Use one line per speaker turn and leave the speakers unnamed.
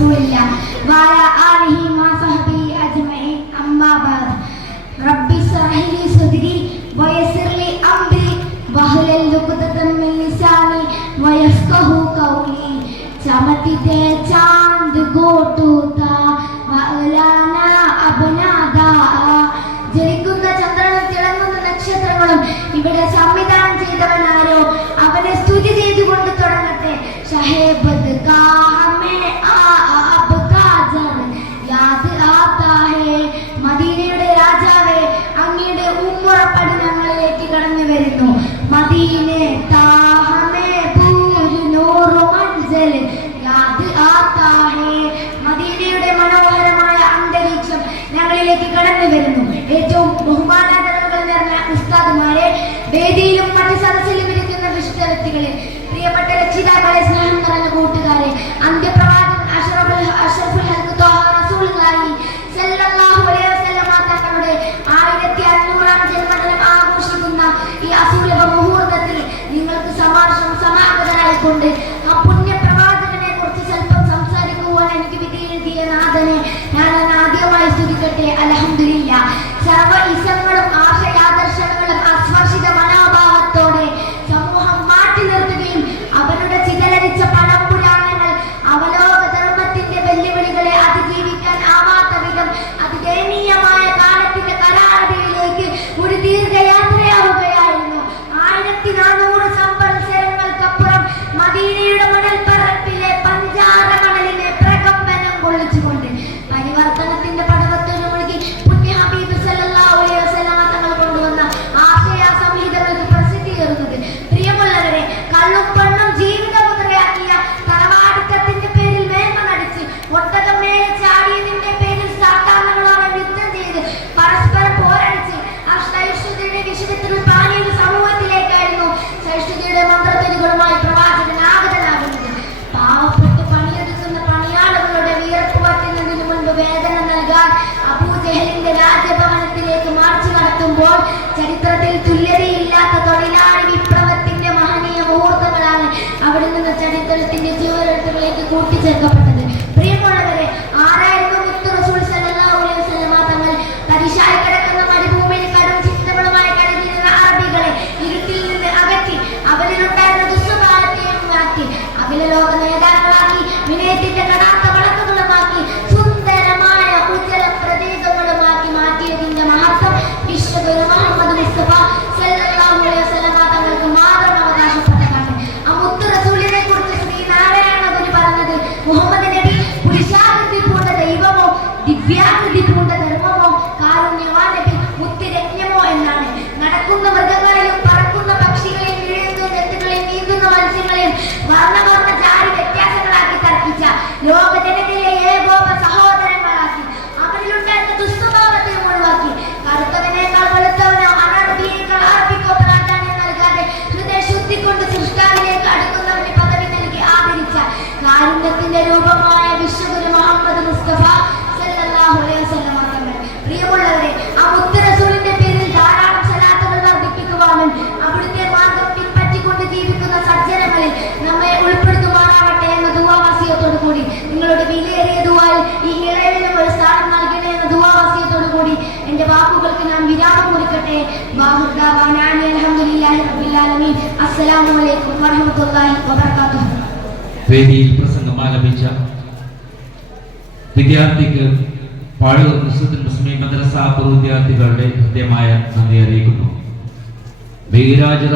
رسول الله وعلى آله وصحبه أجمعين أما بعد رب اشرح لي صدري ويسر لي أمري واهلل عقدة من لساني ويفقه قولي ചമത്തി ചാന്ദ് ഗോട്ടൂത്ത മൗലാന അബ്നാദ ജനിക്കുന്ന ചന്ദ്രനും തിളങ്ങുന്ന നക്ഷത്രങ്ങളും ഇവിടെ സംവിധാനം ചെയ്തവനാരോ അവനെ സ്തുതി ചെയ്തുകൊണ്ട് शहे बदगाह में आप का जन याद आता है മദീനയുടെ രാജാവേ അങ്ങയുടെ ഉമ്മറപ്പടി ഞങ്ങളിലേക്ക് കടന്നു വരുന്നു. മദീന താഹമേ പൂരു നൂറു മഞ്ചൽ. യാത് ആത്താ ഹേ മദീനയുടെ മനോഹരമായ അന്തരീക്ഷം ഞങ്ങളിലേക്ക് കടന്നു വരുന്നു. ഏറ്റവും ബഹുമാനാദരവുകൾ നിറഞ്ഞ ഉസ്താദുമാരെ വേദിയിലും അസുലഭ മുഹൂർത്തത്തിൽ നിങ്ങൾക്ക് സമാർഷം സമാഗതനായിക്കൊണ്ട് Thank you. വിലയേറിയ ഈ ഇടയിലും ഒരു സ്ഥാനം നൽകണേ എന്ന ദുവാവാസ്യത്തോടു കൂടി എന്റെ വാക്കുകൾക്ക് ഞാൻ വിരാമം കൊടുക്കട്ടെ. അസ്സലാമു അലൈക്കും വറഹ്മത്തുള്ളാഹി വബറകാതുഹു.
വേദിയിൽ പ്രസംഗം ആലപിച്ച വിദ്യാർത്ഥിക്ക് പാഴൂർ മുസ്ലിം വിദ്യാർത്ഥികളുടെ ഹൃദ്യമായ നന്ദി അറിയിക്കുന്നു. ബീരാജ്